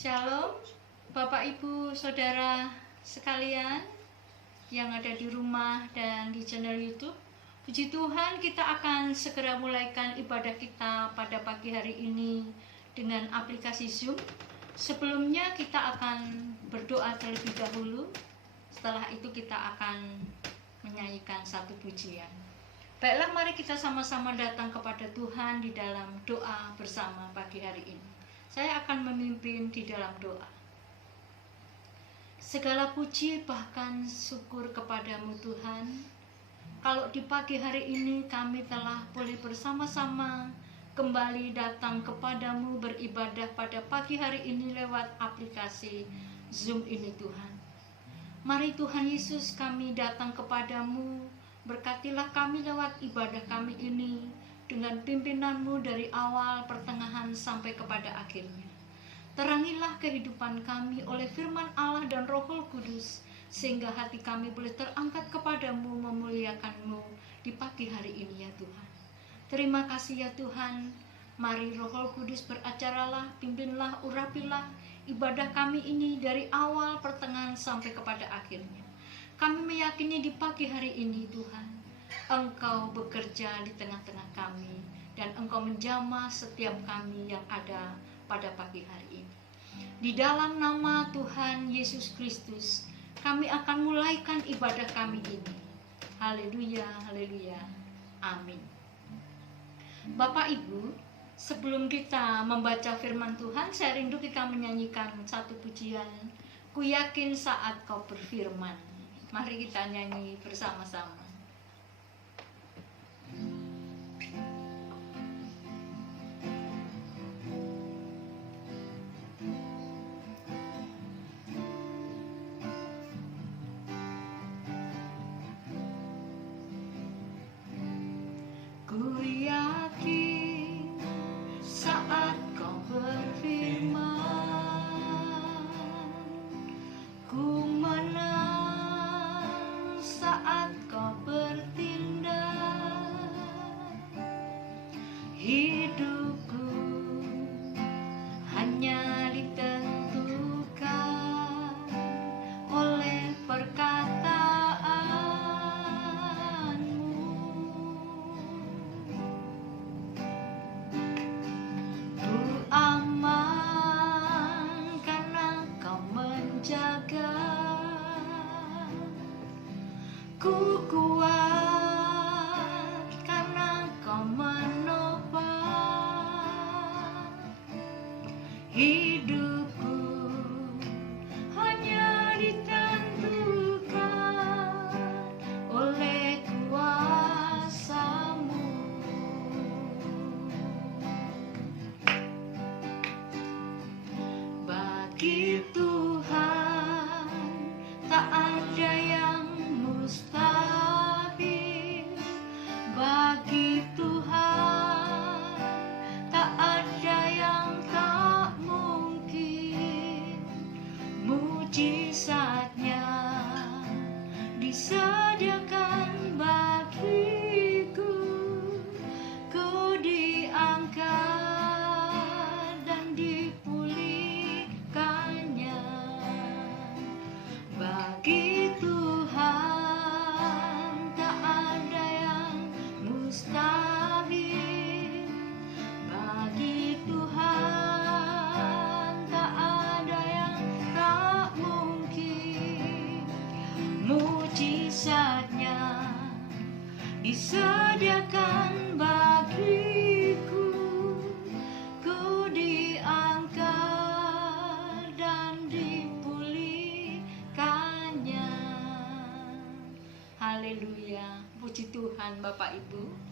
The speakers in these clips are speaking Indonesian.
Shalom, Bapak Ibu Saudara sekalian yang ada di rumah dan di channel YouTube. Puji Tuhan, kita akan segera mulaikan ibadah kita pada pagi hari ini dengan aplikasi Zoom. Sebelumnya kita akan berdoa terlebih dahulu. Setelah itu kita akan menyanyikan satu pujian. Baiklah, mari kita sama-sama datang kepada Tuhan di dalam doa bersama pagi hari ini. Saya akan memimpin di dalam doa. Segala puji bahkan syukur kepadamu Tuhan. Kalau di pagi hari ini kami telah boleh bersama-sama kembali datang kepadamu beribadah pada pagi hari ini lewat aplikasi Zoom ini Tuhan. Mari Tuhan Yesus, kami datang kepadamu, berkatilah kami lewat ibadah kami ini dengan pimpinanmu dari awal, pertengahan, sampai kepada akhirnya. Terangilah kehidupan kami oleh firman Allah dan Roh Kudus, sehingga hati kami boleh terangkat kepadamu, memuliakanmu di pagi hari ini ya Tuhan. Terima kasih ya Tuhan. Mari Roh Kudus beracaralah, pimpinlah, urapilah ibadah kami ini dari awal, pertengahan, sampai kepada akhirnya. Kami meyakini di pagi hari ini Tuhan, Engkau bekerja di tengah-tengah kami dan Engkau menjamah setiap kami yang ada pada pagi hari ini. Di dalam nama Tuhan Yesus Kristus, kami akan mulaikan ibadah kami ini. Haleluya, haleluya, amin. Bapak Ibu, sebelum kita membaca firman Tuhan, saya rindu kita menyanyikan satu pujian. Ku yakin saat Kau berfirman. Mari kita nyanyi bersama-sama. Ku yakin saat Kau berfirman, ku menang saat Kau bertindak. Hidupku hanya ditentukan oleh perkataanmu. Ku aman karena Kau menjaga. Ku kuat karena Kau menopang. Hidupku hanya ditentukan oleh kuasa-Mu. Bagi Tuhan tak ada yang mustahil. Bagi Tuhan tak ada yang tak mungkin. Mujizatnya disediakan bagiku. Ku diangkat dan dipulihkannya. Bagi Tuhan tak ada yang mustahil. Bagi Tuhan tak ada yang tak mungkin. Mujizatnya disediakan bagiku. Ku diangkat dan dipulihkannya. Haleluya, puji Tuhan Bapak Ibu.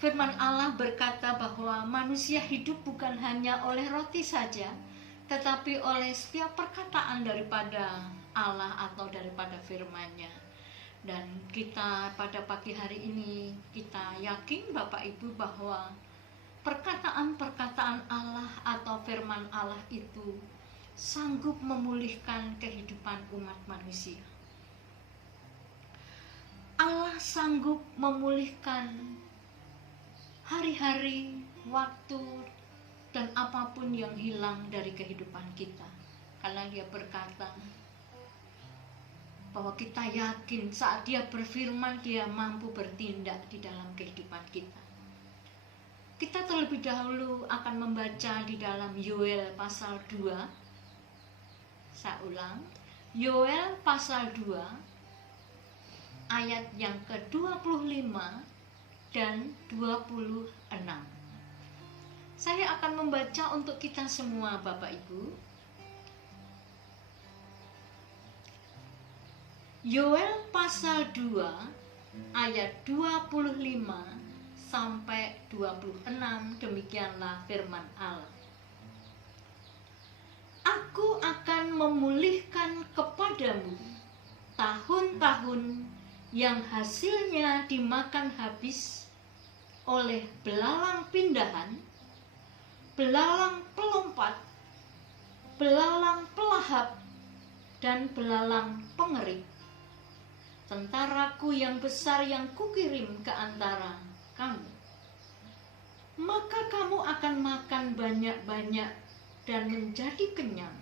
Firman Allah berkata bahwa manusia hidup bukan hanya oleh roti saja, tetapi oleh setiap perkataan daripada Allah atau daripada firman-Nya. Dan kita pada pagi hari ini, kita yakin Bapak Ibu bahwa perkataan-perkataan Allah atau firman Allah itu sanggup memulihkan kehidupan umat manusia. Allah sanggup memulihkan hari-hari, waktu, dan apapun yang hilang dari kehidupan kita. Karena Dia berkata bahwa kita yakin saat Dia berfirman, Dia mampu bertindak di dalam kehidupan kita. Kita terlebih dahulu akan membaca di dalam Yoel pasal 2. Saya ulang, Yoel pasal 2 ayat yang ke-25 dan 26. Saya akan membaca untuk kita semua, Bapak Ibu. Yoel pasal 2 ayat 25 sampai 26, demikianlah firman Allah. Aku akan memulihkan kepadamu tahun-tahun yang hasilnya dimakan habis oleh belalang pindahan, belalang pelompat, belalang pelahap, dan belalang pengerik. Tentaraku yang besar yang kukirim ke antara kamu. Maka kamu akan makan banyak-banyak dan menjadi kenyang,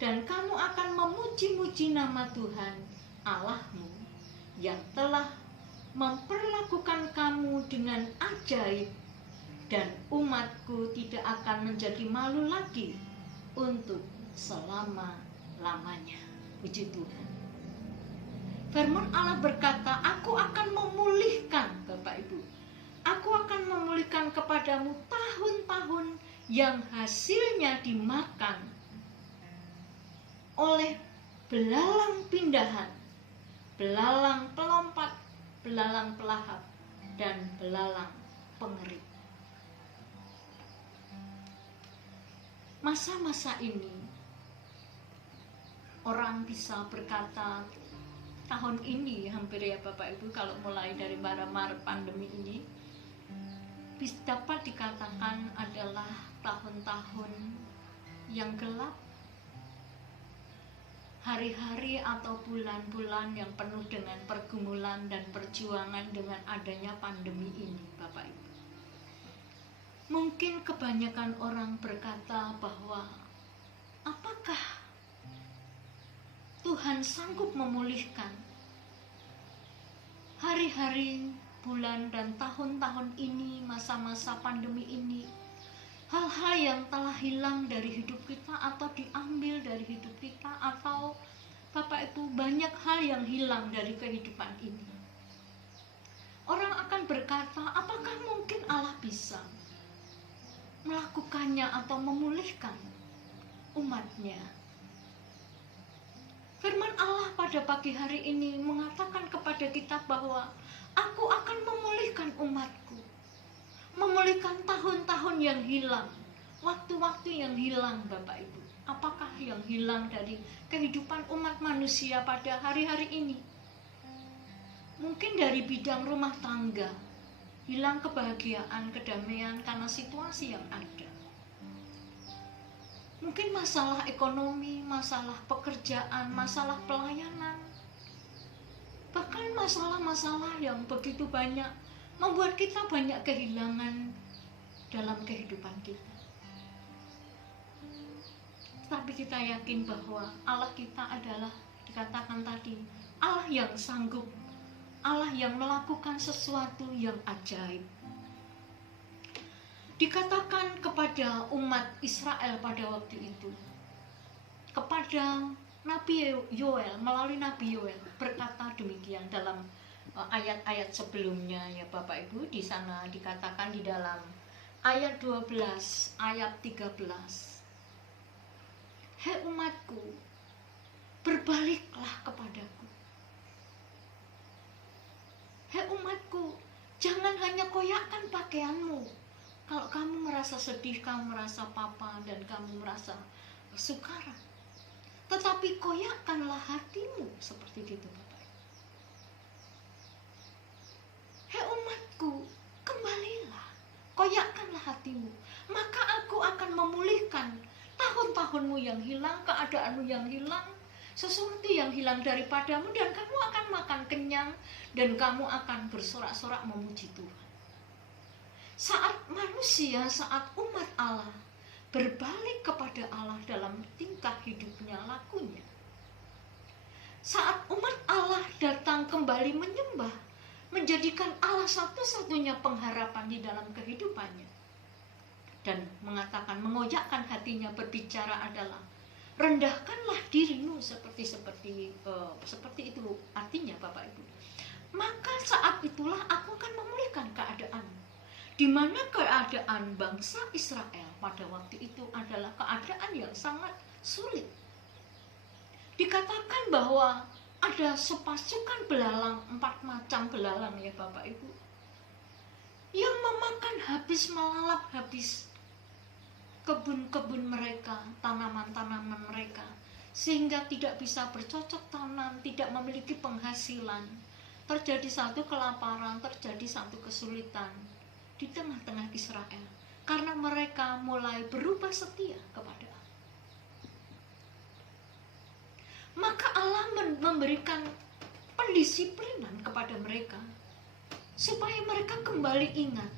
dan kamu akan memuji-muji nama Tuhan Allahmu yang telah memperlakukan kamu dengan ajaib, dan umatku tidak akan menjadi malu lagi untuk selama-lamanya. Puji Tuhan. Firman Allah berkata, aku akan memulihkan, Bapak Ibu, aku akan memulihkan kepadamu tahun-tahun yang hasilnya dimakan oleh belalang pindahan, belalang pelompat, belalang pelahap, dan belalang pengerik. Masa-masa ini orang bisa berkata, tahun ini hampir ya Bapak Ibu, kalau mulai dari Maret pandemi ini, dapat dikatakan adalah tahun-tahun yang gelap, hari-hari atau bulan-bulan yang penuh dengan pergumulan dan perjuangan dengan adanya pandemi ini, Bapak Ibu. Mungkin kebanyakan orang berkata bahwa apakah Tuhan sanggup memulihkan hari-hari, bulan, dan tahun-tahun ini, masa-masa pandemi ini, hal-hal yang telah hilang dari hidup kita atau diambil dari hidup kita, atau Bapak Ibu, banyak hal yang hilang dari kehidupan ini. Orang akan berkata, apakah mungkin Allah bisa melakukannya atau memulihkan umatnya? Firman Allah pada pagi hari ini mengatakan kepada kita bahwa aku akan memulihkan umatku, memulihkan tahun-tahun yang hilang, waktu-waktu yang hilang, Bapak Ibu. Apakah yang hilang dari kehidupan umat manusia pada hari-hari ini? Mungkin dari bidang rumah tangga, hilang kebahagiaan, kedamaian karena situasi yang ada. Mungkin masalah ekonomi, masalah pekerjaan, masalah pelayanan, bahkan masalah-masalah yang begitu banyak membuat kita banyak kehilangan dalam kehidupan kita. Tapi kita yakin bahwa Allah kita adalah, dikatakan tadi, Allah yang sanggup, Allah yang melakukan sesuatu yang ajaib. Dikatakan kepada umat Israel pada waktu itu, kepada Nabi Yoel, melalui Nabi Yoel berkata demikian dalam ayat-ayat sebelumnya ya Bapak Ibu. Di sana dikatakan di dalam ayat 12, ayat 13, hei umatku, berbaliklah kepadaku. Hei umatku, jangan hanya koyakkan pakaianmu. Kalau kamu merasa sedih, kamu merasa papa, dan kamu merasa sukara, tetapi koyakkanlah hatimu, seperti itu Bapak. Hei umatku, kembalilah, koyakkanlah hatimu, maka aku akan memulihkan tahun-tahunmu yang hilang, keadaanmu yang hilang, sesuatu yang hilang daripadamu, dan kamu akan makan kenyang, dan kamu akan bersorak-sorak memuji Tuhan. Saat manusia, saat umat Allah berbalik kepada Allah dalam tingkah hidupnya, lakunya. Saat umat Allah datang kembali menyembah, menjadikan Allah satu-satunya pengharapan di dalam kehidupannya. Dan mengatakan, mengoyakkan hatinya berbicara adalah, rendahkanlah dirimu seperti itu artinya Bapak Ibu. Maka saat itulah aku akan memulihkan keadaanmu. Di mana keadaan bangsa Israel pada waktu itu adalah keadaan yang sangat sulit. Dikatakan bahwa ada sepasukan belalang, 4 macam belalang ya Bapak Ibu, yang memakan habis, melalap habis kebun-kebun mereka, tanaman-tanaman mereka, sehingga tidak bisa bercocok tanam, tidak memiliki penghasilan. Terjadi satu kelaparan, terjadi satu kesulitan di tengah-tengah Israel, karena mereka mulai berubah setia kepada Allah. Maka Allah memberikan pendisiplinan kepada mereka, supaya mereka kembali ingat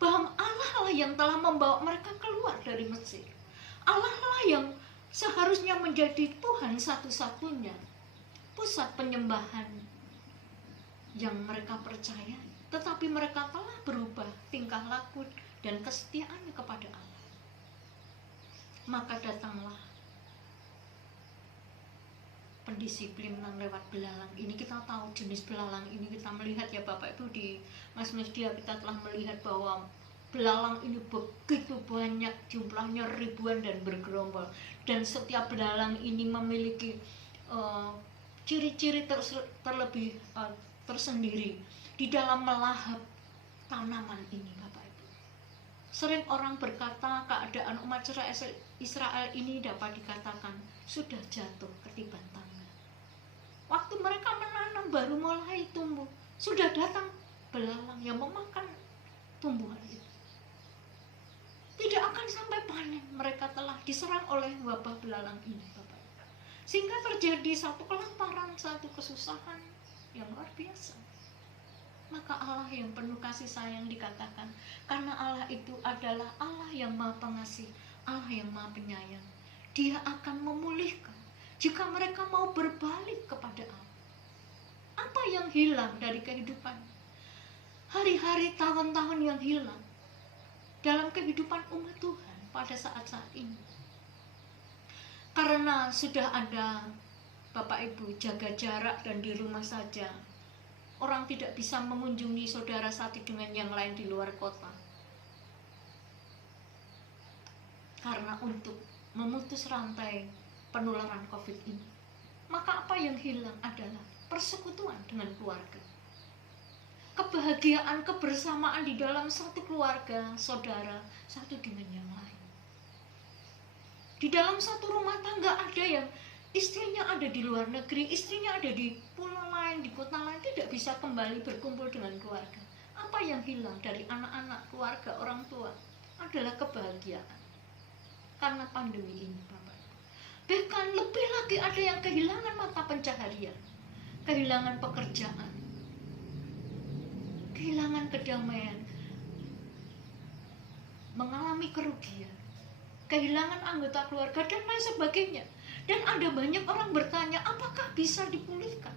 bahwa Allah lah yang telah membawa mereka keluar dari Mesir. Allah lah yang seharusnya menjadi Tuhan satu-satunya, pusat penyembahan yang mereka percaya. Tetapi mereka telah berubah tingkah laku dan kesetiaannya kepada Allah. Maka datanglah pendisiplinan lewat belalang ini. Kita tahu jenis belalang ini, kita melihat ya Bapak Ibu, di Mazmur dia kita telah melihat bahwa belalang ini begitu banyak, jumlahnya ribuan dan bergerombol. Dan setiap belalang ini memiliki ciri-ciri terlebih tersendiri di dalam melahap tanaman ini Bapak Ibu. Sering orang berkata keadaan umat Israel ini dapat dikatakan sudah jatuh ketiban tangan. Waktu mereka menanam baru mulai tumbuh, sudah datang belalang yang memakan tumbuhan itu. Tidak akan sampai panen, mereka telah diserang oleh wabah belalang ini Bapak Ibu. Sehingga terjadi satu kelaparan, satu kesusahan yang luar biasa. Maka Allah yang penuh kasih sayang dikatakan, karena Allah itu adalah Allah yang Maha Pengasih, Allah yang Maha Penyayang. Dia akan memulihkan jika mereka mau berbalik kepada Allah. Apa yang hilang dari kehidupan? Hari-hari, tahun-tahun yang hilang dalam kehidupan umat Tuhan pada saat-saat ini. Karena sudah ada Bapak Ibu jaga jarak dan di rumah saja, orang tidak bisa mengunjungi saudara satu dengan yang lain di luar kota. Karena untuk memutus rantai penularan COVID ini. Maka apa yang hilang adalah persekutuan dengan keluarga. Kebahagiaan, kebersamaan di dalam satu keluarga, saudara, satu dengan yang lain. Di dalam satu rumah tangga ada yang istrinya ada di luar negeri, istrinya ada di pulau lain, di kota lain, tidak bisa kembali berkumpul dengan keluarga. Apa yang hilang dari anak-anak, keluarga, orang tua adalah kebahagiaan. Karena pandemi ini Bapak. Bahkan lebih lagi ada yang kehilangan mata pencaharian, kehilangan pekerjaan, kehilangan kedamaian, mengalami kerugian, kehilangan anggota keluarga dan lain sebagainya. Dan ada banyak orang bertanya, apakah bisa dipulihkan?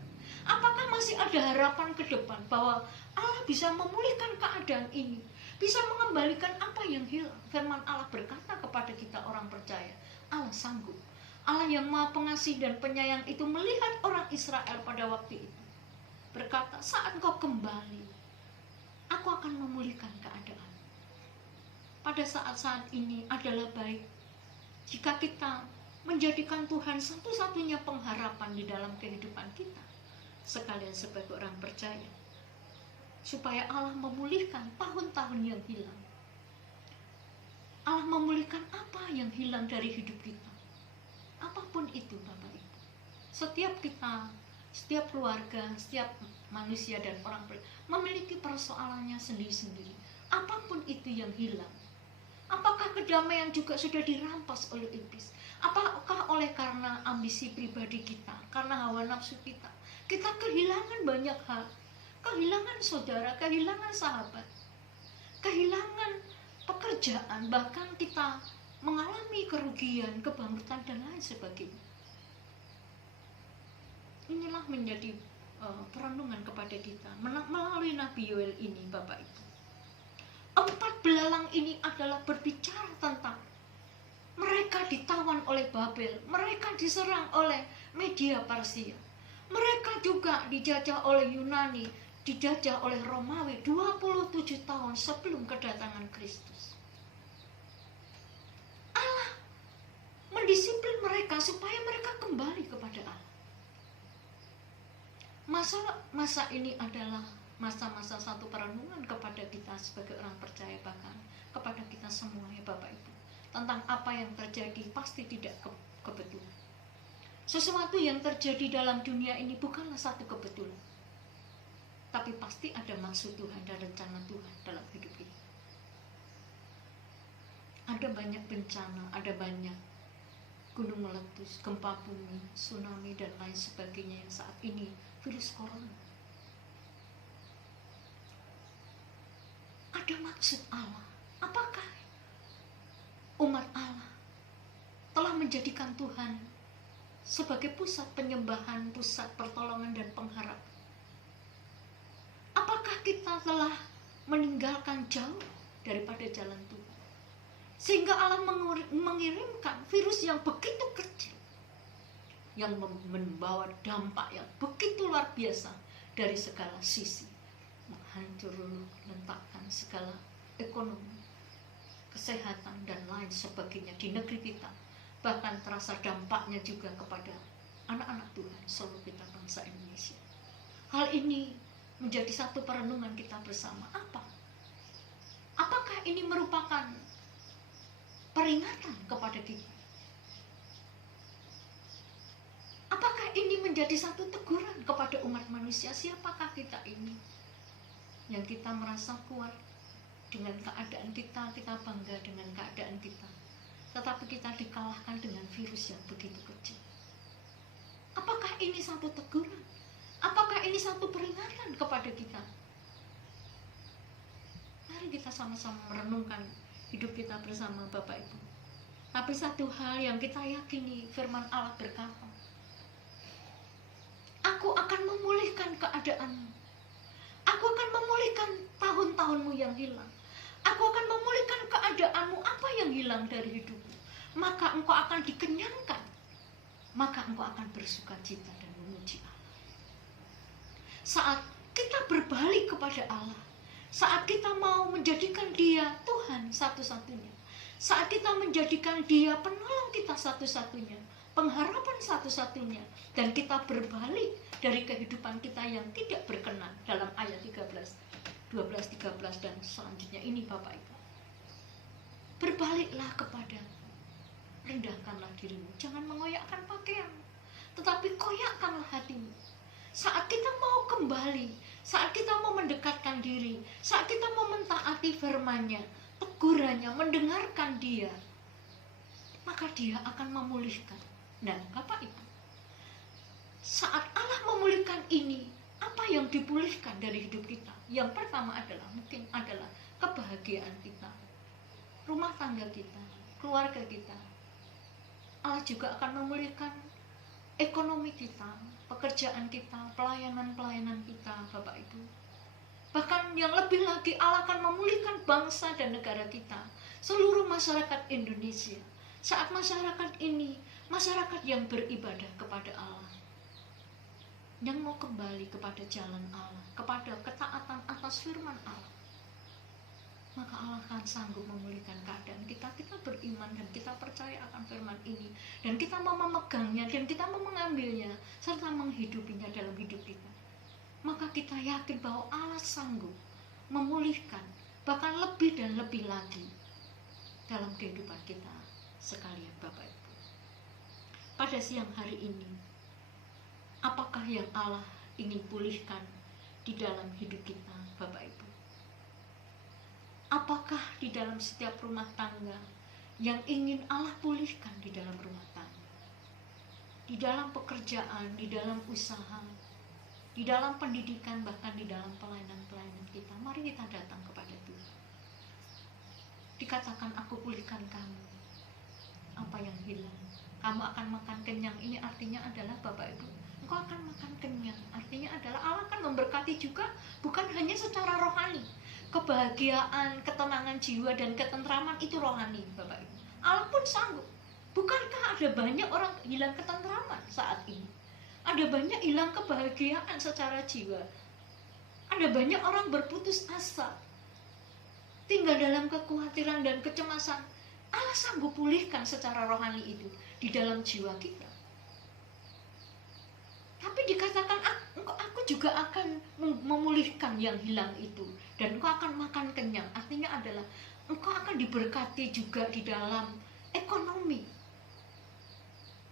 Apakah masih ada harapan ke depan bahwa Allah bisa memulihkan keadaan ini, bisa mengembalikan apa yang hilang? Firman Allah berkata kepada kita orang percaya, Allah sanggup. Allah yang Maha Pengasih dan Penyayang itu melihat orang Israel pada waktu itu, berkata, saat kau kembali, aku akan memulihkan keadaan. Pada saat-saat ini adalah baik jika kita menjadikan Tuhan satu-satunya pengharapan di dalam kehidupan kita, sekalian sebagai orang percaya, supaya Allah memulihkan tahun-tahun yang hilang. Allah memulihkan apa yang hilang dari hidup kita. Apapun itu Bapak Ibu. Setiap kita, setiap keluarga, setiap manusia dan orang memiliki persoalannya sendiri-sendiri. Apapun itu yang hilang. Apakah kedamaian juga sudah dirampas oleh iblis? Apakah oleh karena ambisi pribadi kita, karena hawa nafsu kita, kita kehilangan banyak hal, kehilangan saudara, kehilangan sahabat. kehilangan pekerjaan, bahkan kita mengalami kerugian, kebangkrutan dan lain sebagainya. Inilah menjadi perenungan kepada kita melalui Nabi Yoel ini, Bapak Ibu. 4 belalang ini adalah berbicara tentang mereka ditawan oleh Babel, mereka diserang oleh Media Persia, mereka juga dijajah oleh Yunani, dijajah oleh Romawi 27 tahun sebelum kedatangan Kristus. Allah mendisiplin mereka supaya mereka kembali kepada Allah. Masa ini adalah masa-masa satu perenungan kepada kita sebagai orang percaya, bahkan kepada kita semua ya Bapak Ibu, tentang apa yang terjadi pasti tidak kebetulan. Sesuatu yang terjadi dalam dunia ini bukanlah satu kebetulan, tapi pasti ada maksud Tuhan dan rencana Tuhan dalam hidup ini. Ada banyak bencana, ada banyak gunung meletus, gempa bumi, tsunami dan lain sebagainya yang saat ini virus corona. Ada maksud Allah. Apakah umat Allah telah menjadikan Tuhan sebagai pusat penyembahan, pusat pertolongan dan pengharapan? Apakah kita telah meninggalkan jauh daripada jalan Tuhan, sehingga Allah mengirimkan virus yang begitu kecil, yang membawa dampak yang begitu luar biasa dari segala sisi, menghancurkan, letakkan segala ekonomi, kesehatan dan lain sebagainya di negeri kita. Bahkan terasa dampaknya juga kepada anak-anak Tuhan, seluruh kita bangsa Indonesia. Hal ini menjadi satu perenungan kita bersama. Apakah ini merupakan peringatan kepada kita? Apakah ini menjadi satu teguran kepada umat manusia? Siapakah kita ini? Yang kita merasa kuat dengan keadaan kita, kita bangga dengan keadaan kita, tetapi kita dikalahkan dengan virus yang begitu kecil. Apakah ini satu teguran? Apakah ini satu peringatan kepada kita? Mari kita sama-sama merenungkan hidup kita bersama Bapak Ibu. Tapi satu hal yang kita yakini, firman Allah berkata, Aku akan memulihkan keadaanmu. Aku akan memulihkan tahun-tahunmu yang hilang. Aku akan memulihkan keadaanmu apa yang hilang dari hidupmu. Maka engkau akan dikenyangkan. Maka engkau akan bersuka cita dan memuji Allah. Saat kita berbalik kepada Allah, saat kita mau menjadikan Dia Tuhan satu-satunya, saat kita menjadikan Dia penolong kita satu-satunya, pengharapan satu-satunya, dan kita berbalik dari kehidupan kita yang tidak berkenan dalam ayat 13, 12, 13 dan selanjutnya ini Bapak Ibu. Berbaliklah kepada, rendahkanlah dirimu, jangan mengoyakkan pakaian, tetapi koyakkanlah hatimu. Saat kita mau kembali, saat kita mau mendekatkan diri, saat kita mau mentaati firman-Nya, tegurannya, mendengarkan Dia, maka Dia akan memulihkan. Nah, Bapak Ibu, saat Allah memulihkan ini, apa yang dipulihkan dari hidup kita? Yang pertama adalah mungkin adalah kebahagiaan kita, rumah tangga kita, keluarga kita. Allah juga akan memulihkan ekonomi kita, pekerjaan kita, pelayanan-pelayanan kita, Bapak Ibu. Bahkan yang lebih lagi, Allah akan memulihkan bangsa dan negara kita, seluruh masyarakat Indonesia. Saat masyarakat ini, masyarakat yang beribadah kepada Allah, yang mau kembali kepada jalan Allah, kepada ketaatan atas firman Allah, maka Allah akan sanggup memulihkan keadaan kita. Kita beriman dan kita percaya akan firman ini, dan kita mau memegangnya, dan kita mau mengambilnya, serta menghidupinya dalam hidup kita. Maka kita yakin bahwa Allah sanggup memulihkan, bahkan lebih dan lebih lagi dalam kehidupan kita sekalian Bapak Ibu. Pada siang hari ini, apakah yang Allah ingin pulihkan di dalam hidup kita Bapak Ibu? Apakah di dalam setiap rumah tangga yang ingin Allah pulihkan di dalam rumah tangga? Di dalam pekerjaan, di dalam usaha, di dalam pendidikan, bahkan di dalam pelayanan-pelayanan kita. Mari kita datang kepada Tuhan. Dikatakan aku pulihkan kamu. Apa yang hilang? Kamu akan makan kenyang. Ini artinya adalah Bapak Ibu, engkau akan makan kenyang. Artinya adalah Allah akan memberkati juga, bukan hanya secara rohani. Kebahagiaan, ketenangan jiwa dan ketentraman itu rohani Bapak Ibu. Allah pun sanggup. Bukankah ada banyak orang hilang ketentraman saat ini? Ada banyak hilang kebahagiaan secara jiwa. Ada banyak orang berputus asa, tinggal dalam kekhawatiran dan kecemasan. Allah sanggup pulihkan secara rohani itu di dalam jiwa kita. Tapi dikatakan aku juga akan memulihkan yang hilang itu, dan engkau akan makan kenyang. Artinya adalah engkau akan diberkati juga di dalam ekonomi,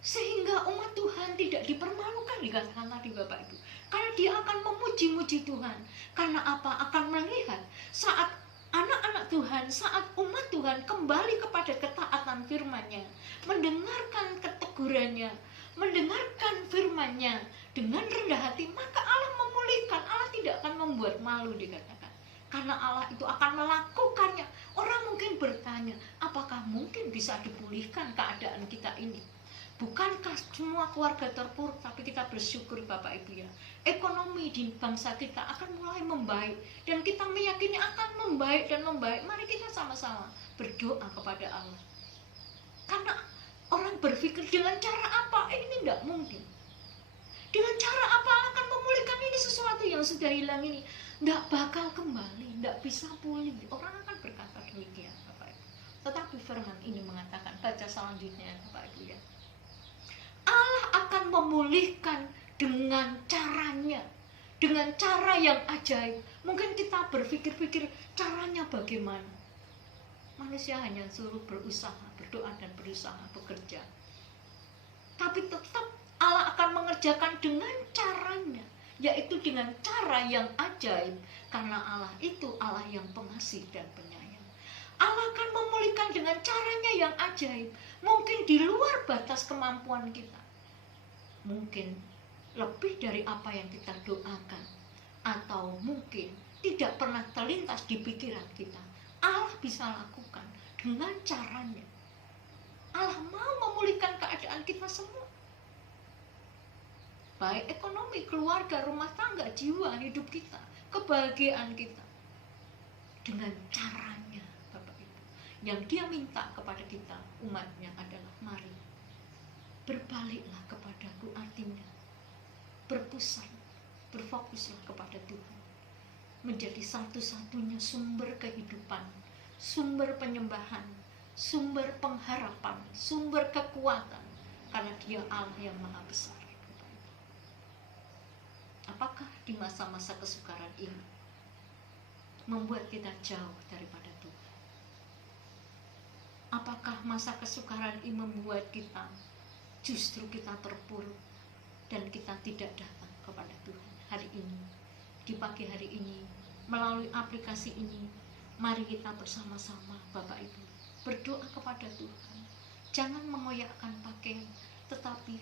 sehingga umat Tuhan tidak dipermalukan, dikatakan tadi Bapak Ibu, karena dia akan memuji-muji Tuhan. Karena apa? Akan melihat saat anak-anak Tuhan, saat umat Tuhan kembali kepada ketaatan firman-Nya, mendengarkan ketegurannya, mendengarkan firman-Nya dengan rendah hati, maka Allah memulihkan. Allah tidak akan membuat malu, dikatakan. Karena Allah itu akan melakukannya. Orang mungkin bertanya, apakah mungkin bisa dipulihkan keadaan kita ini? Bukankah semua keluarga terpuruk? Tapi kita bersyukur Bapak Ibu ya, ekonomi di bangsa kita akan mulai membaik, dan kita meyakini akan membaik dan membaik. Mari kita sama-sama berdoa kepada Allah. Karena orang berpikir dengan cara apa? Ini tidak mungkin. Dengan cara apa Allah akan memulihkan ini? Sesuatu yang sudah hilang ini tidak bakal kembali, tidak bisa pulih. Orang akan berkata demikian Bapak Ibu. Tetapi firman ini mengatakan, baca selanjutnya Bapak Ibu ya, Allah akan memulihkan dengan caranya, dengan cara yang ajaib. Mungkin kita berpikir-pikir caranya bagaimana. Manusia hanya suruh berusaha, berdoa dan berusaha, bekerja. Tapi tetap Allah akan mengerjakan dengan caranya, yaitu dengan cara yang ajaib. Karena Allah itu Allah yang pengasih dan penyayang. Allah akan memulihkan dengan caranya yang ajaib. Mungkin di luar batas kemampuan kita, mungkin lebih dari apa yang kita doakan, atau mungkin tidak pernah terlintas di pikiran kita. Allah bisa lakukan dengan caranya. Allah mau memulihkan keadaan kita semua, baik ekonomi, keluarga, rumah tangga, jiwa, hidup kita, kebahagiaan kita, dengan caranya Bapak Ibu. Yang dia minta kepada kita, umatnya, adalah mari berbaliklah kepadaku. Artinya berpusat, berfokuslah kepada Tuhan, menjadi satu-satunya sumber kehidupan, sumber penyembahan, sumber pengharapan, sumber kekuatan, karena dia Allah yang maha besar. Apakah di masa-masa kesukaran ini membuat kita jauh daripada Tuhan? Apakah masa kesukaran ini membuat kita justru kita terpuruk dan kita tidak datang kepada Tuhan? Hari ini, di pagi hari ini, melalui aplikasi ini, mari kita bersama-sama Bapak Ibu berdoa kepada Tuhan. Jangan mengoyakkan pakaian, tetapi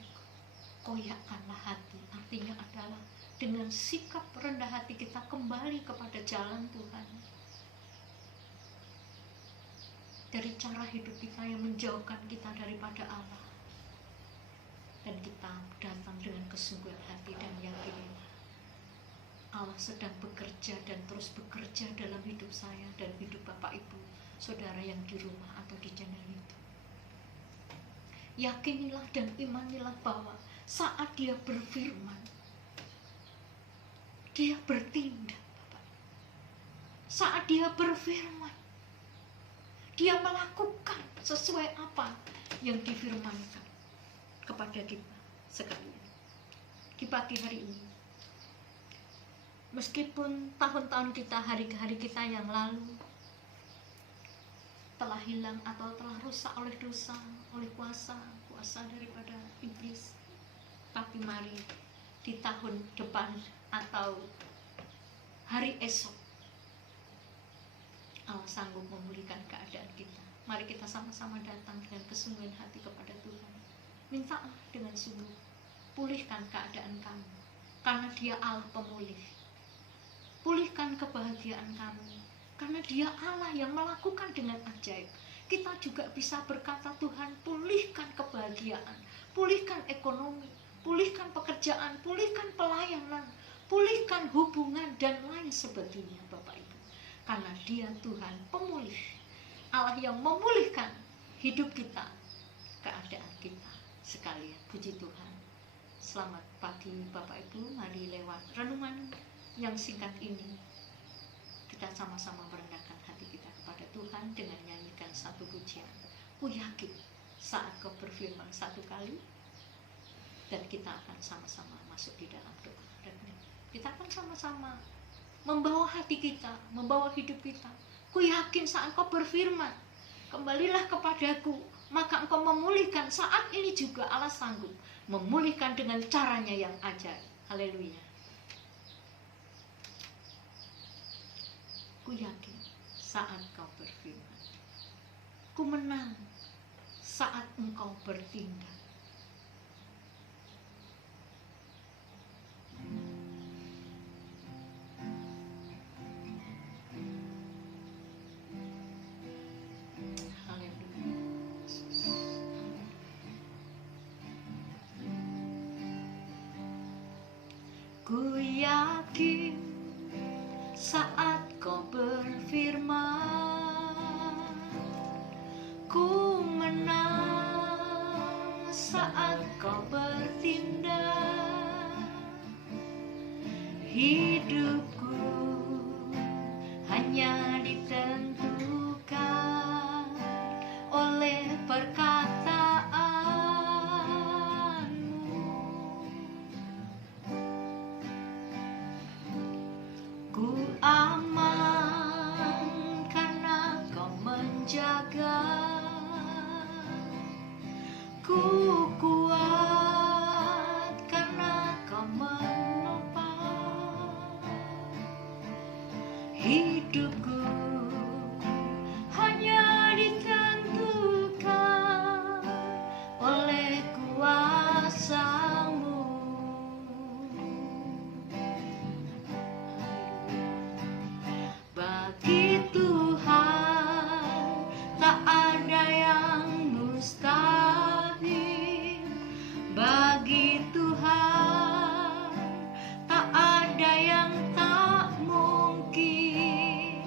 koyakkanlah hati. Artinya adalah dengan sikap rendah hati kita kembali kepada jalan Tuhan, dari cara hidup kita yang menjauhkan kita daripada Allah, dan kita datang dengan kesungguhan hati dan yakinilah Allah sedang bekerja dan terus bekerja dalam hidup saya dan hidup Bapak Ibu Saudara yang di rumah atau di channel itu. Yakinilah dan imanilah bahwa saat dia berfirman, dia bertindak Bapak. Saat dia berfirman, dia melakukan sesuai apa yang difirmankan kepada kita sekalian. Di pagi hari ini, meskipun tahun-tahun kita, hari-hari kita yang lalu telah hilang atau telah rusak oleh dosa, oleh kuasa daripada iblis, tapi mari di tahun depan atau hari esok Allah sanggup memulihkan keadaan kita. Mari kita sama-sama datang dengan kesungguhan hati kepada Tuhan. Mintalah dengan sungguh, pulihkan keadaan kamu, karena dia Allah pemulih. Pulihkan kebahagiaan kamu, Karena Dia Allah yang melakukan dengan ajaib. Kita juga bisa berkata, Tuhan, pulihkan kebahagiaan, pulihkan ekonomi, pulihkan pekerjaan, pulihkan pelayanan, pulihkan hubungan, dan lain sebagainya, Bapak Ibu. Karena Dia Tuhan pemulih, Allah yang memulihkan hidup kita, keadaan kita sekalian. Puji Tuhan. Selamat pagi Bapak Ibu. Mari lewat renungan yang singkat ini kita sama-sama merendahkan hati kita kepada Tuhan dengan nyanyikan satu pujian. Ku yakin saat Kau berfirman satu kali, dan kita akan sama-sama masuk di dalam doa. Kita akan sama-sama membawa hati kita, membawa hidup kita. Ku yakin saat Kau berfirman, kembalilah kepadaku, maka Engkau memulihkan. Saat ini juga Allah sanggup memulihkan dengan caranya yang ajaib. Haleluya. Ku yakin saat Kau berfirman, ku menang saat Engkau bertindak. Ku yakin saat Kau berfirman, ku menang saat Kau bertindak. Hidupku hanya ditentukan oleh perkataanmu. Ku aman karena Kau menjaga. Ku kuat karena Kau menopang. Hidupku hanya ditentukan oleh kuasa-Mu. Bagi Tuhan tak ada yang mustahil. Bagi Tuhan tak ada yang tak mungkin.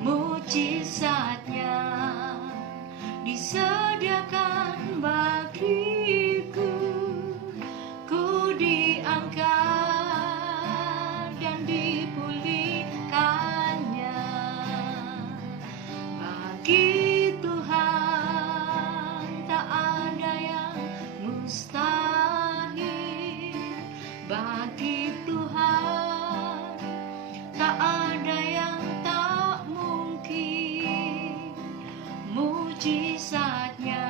Mujizatnya disediakan bagiku. Ku diangkat dan dipulihkannya. Bagi Tuhan tak ada yang mustahil. Bagi Tuhan tak ada yang tak mungkin. Mujizatnya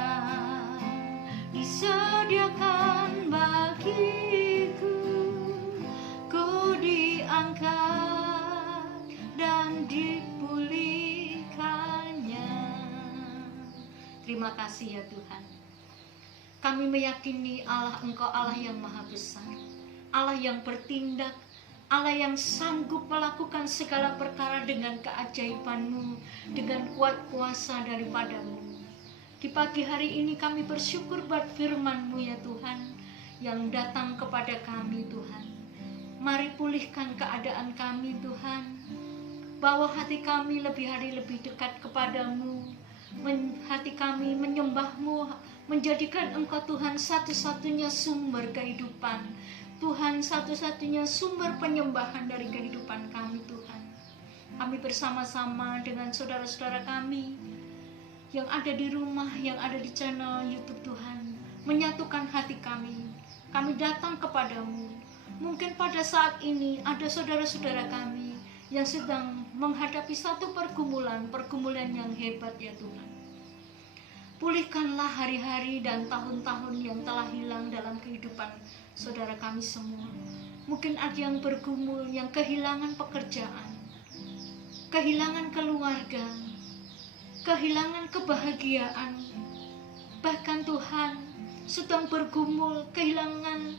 disediakan bagiku. Ku diangkat dan dipulihkannya. Terima kasih ya Tuhan. Kami meyakini Allah Engkau Allah yang maha besar, Allah yang bertindak, Allah yang sanggup melakukan segala perkara dengan keajaiban-Mu, dengan kuat kuasa daripada-Mu. Di pagi hari ini kami bersyukur buat firman-Mu ya Tuhan, yang datang kepada kami Tuhan. Mari pulihkan keadaan kami Tuhan. Bawa hati kami lebih hari lebih dekat kepadamu. Hati kami menyembah-Mu, menjadikan Engkau Tuhan satu-satunya sumber kehidupan. Tuhan satu-satunya sumber penyembahan dari kehidupan kami Tuhan. Kami bersama-sama dengan saudara-saudara kami yang ada di rumah, yang ada di channel YouTube Tuhan, menyatukan hati kami. Kami datang kepadamu. Mungkin pada saat ini ada saudara-saudara kami yang sedang menghadapi satu pergumulan yang hebat ya Tuhan. Pulihkanlah hari-hari dan tahun-tahun yang telah hilang dalam kehidupan saudara kami semua. Mungkin ada yang bergumul, yang kehilangan pekerjaan, kehilangan keluarga, kehilangan kebahagiaan. Bahkan Tuhan sedang bergumul, kehilangan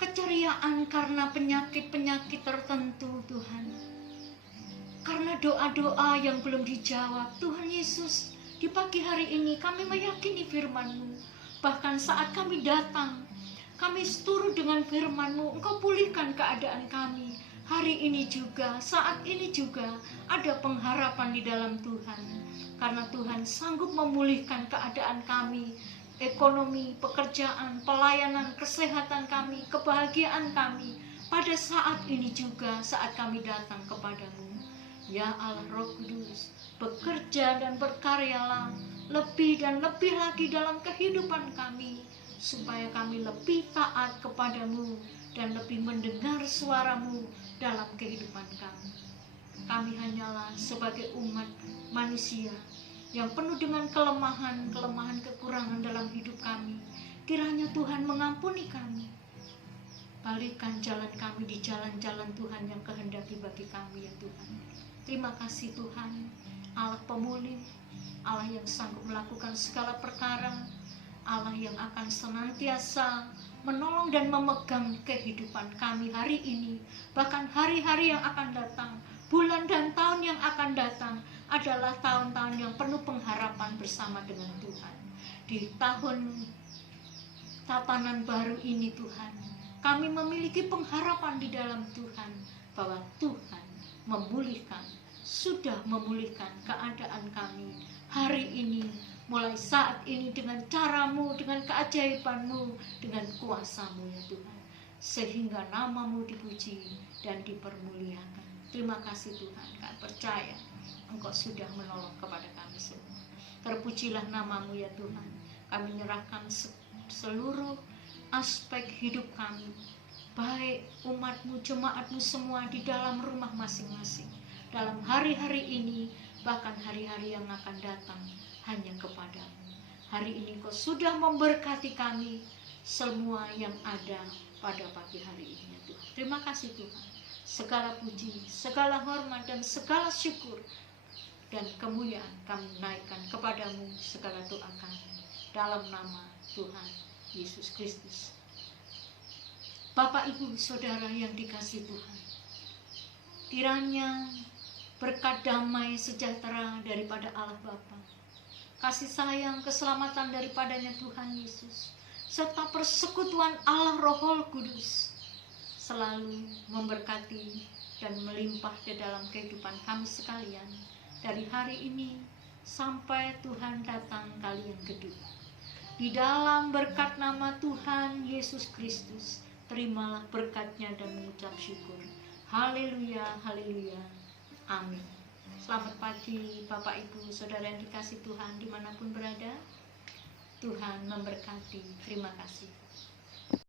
keceriaan karena penyakit-penyakit tertentu Tuhan. Karena doa-doa yang belum dijawab, Tuhan Yesus, di pagi hari ini kami meyakini firman-Mu. Bahkan saat kami datang, kami seturut dengan firman-Mu, Engkau pulihkan keadaan kami. Hari ini juga, saat ini juga, ada pengharapan di dalam Tuhan. Karena Tuhan sanggup memulihkan keadaan kami, ekonomi, pekerjaan, pelayanan, kesehatan kami, kebahagiaan kami. Pada saat ini juga, saat kami datang kepadamu. Ya Allah Roh Kudus, bekerja dan berkaryalah lebih dan lebih lagi dalam kehidupan kami, supaya kami lebih taat kepadamu dan lebih mendengar suaramu dalam kehidupan kami. Kami hanyalah sebagai umat manusia yang penuh dengan kelemahan, kekurangan dalam hidup kami. Kiranya Tuhan mengampuni kami. Balikkan jalan kami di jalan-jalan Tuhan yang kehendaki bagi kami ya Tuhan. Terima kasih Tuhan, Allah pemulih, Allah yang sanggup melakukan segala perkara, Allah yang akan senantiasa menolong dan memegang kehidupan kami hari ini, bahkan hari-hari yang akan datang, bulan dan tahun yang akan datang adalah tahun-tahun yang penuh pengharapan bersama dengan Tuhan. Di tahun tatanan baru ini Tuhan, kami memiliki pengharapan di dalam Tuhan, bahwa Tuhan memulihkan, sudah memulihkan keadaan kami hari ini, mulai saat ini dengan caramu, dengan keajaibanmu, dengan kuasamu ya Tuhan, sehingga namamu dipuji dan dipermuliakan. Terima kasih Tuhan, kami percaya Engkau sudah menolong kepada kami semua. Terpujilah namamu ya Tuhan. Kami menyerahkan seluruh aspek hidup kami, baik umatmu, jemaatmu semua di dalam rumah masing-masing, dalam hari-hari ini, bahkan hari-hari yang akan datang, hanya kepadamu. Hari ini Kau sudah memberkati kami semua yang ada pada pagi hari ini ya Tuhan. Terima kasih Tuhan. Segala puji, segala hormat dan segala syukur dan kemuliaan kami naikkan kepadamu, segala doa kami dalam nama Tuhan Yesus Kristus. Bapak Ibu Saudara yang dikasihi Tuhan, kiranya berkat damai sejahtera daripada Allah Bapa, kasih sayang keselamatan daripadanya Tuhan Yesus, serta persekutuan Allah Roh Kudus selalu memberkati dan melimpah di dalam kehidupan kami sekalian, dari hari ini sampai Tuhan datang kali yang kedua. Di dalam berkat nama Tuhan Yesus Kristus, terimalah berkatnya dan mengucap syukur. Haleluya, haleluya, amin. Selamat pagi Bapak Ibu Saudara yang dikasihi Tuhan dimanapun berada. Tuhan memberkati. Terima kasih.